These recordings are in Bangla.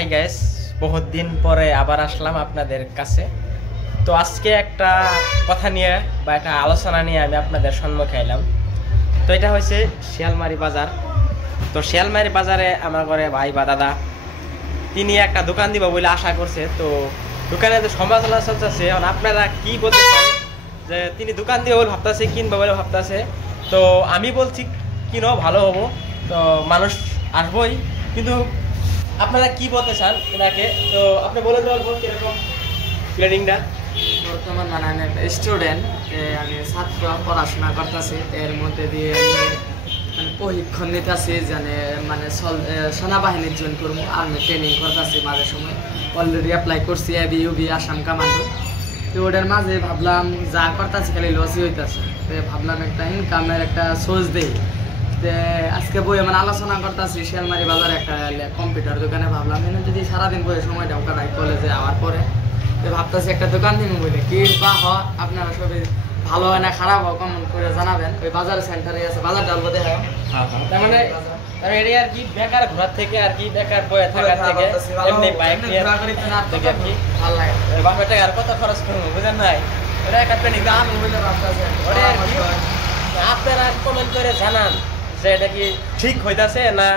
হাই গাইস, বহুত দিন পরে আবার আসলাম আপনাদের কাছে। তো আজকে একটা কথা নিয়ে বা একটা আলোচনা নিয়ে আমি আপনাদের সম্মুখে এলাম। তো এটা হয়েছে শিয়ালমারি বাজার। তো শিয়ালমারি বাজারে আমার ঘরে ভাই বা দাদা তিনি একটা দোকান দিব বলে আশা করছে। তো দোকানে যে সমালোচনা চলতেছে, এখন আপনারা কি বলতে চান যে তিনি দোকান দিয়ে বলে ভাবতেছে, কিনবে বলে ভাবতেছে। তো আমি বলছি কিনো ভালো হবো, তো মানুষ আসবোই, কিন্তু আপনারা কি বলতে চান এনাকে? তো আপনি বলে দেওয়ার কিরকম প্ল্যানিংটা? বর্তমান মানে আমি একটা স্টুডেন্ট, আমি ছাত্র পড়াশোনা করতেছি। এর মধ্যে দিয়ে আমি মানে প্রশিক্ষণ নিতেছি, মানে সেনাবাহিনীর জয়েন করবো। আর্মি ট্রেনিং করতেছি মাঝে সময়। অলরেডি অ্যাপ্লাই করছি এবি ইউবি আসাম কামান্ডো। তো ওটার মাঝে ভাবলাম যা করতেছি খালি লসই হইতেছে। তো ভাবলাম একটা ইনকামের একটা সোর্স দেই। যে আজকে বইয়ে মানে আলোচনা করতেছি শিয়ালমারি বাজারে একটা কম্পিউটার দোকানে। ভাবলাম এনে যদি সারাদিন বইয়ে সময়টা কাটাই কলেজে আওয়ার পরে, তো ভাবতেছি একটা দোকান দিব বলে। কি বা হয় আপনারা সবাই ভালো হয় না খারাপ হয় কমেন্ট করে জানাবেন। ওই বাজার সেন্টারে আছে, বাজার ডালবো দেখা। তার মানে এটা আর কি বেকার ঘোরার থেকে আর কি বেকার বয়ে থাকার থেকে এমনি বাইক নিয়ে দেখে আর কি ভালো লাগে। বাপের টাকা আর কত খরচ করবো বুঝেন নাই? ওটা একটা প্ল্যানিং দাম বলে ভাবতেছে ওটা আর কি আপনারা কমেন্ট করে জানান যে এটা কি ঠিক হইতাছে না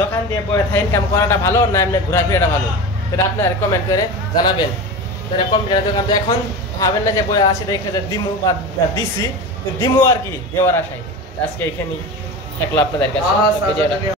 দোকান দিয়ে বয়ে থাকা ইনকাম করাটা ভালো না এমনি ঘোরাফেরাটা ভালো, সেটা আপনারা কমেন্ট করে জানাবেন। তাহলে কম্পিউটার দোকান তো এখন ভাবেন না যে বই আসি দেখে যে দিমু বা দিছি, তো দিমু আর কি দেওয়ার আশায়। আজকে এখানেই থাকলো আপনাদের কাছে।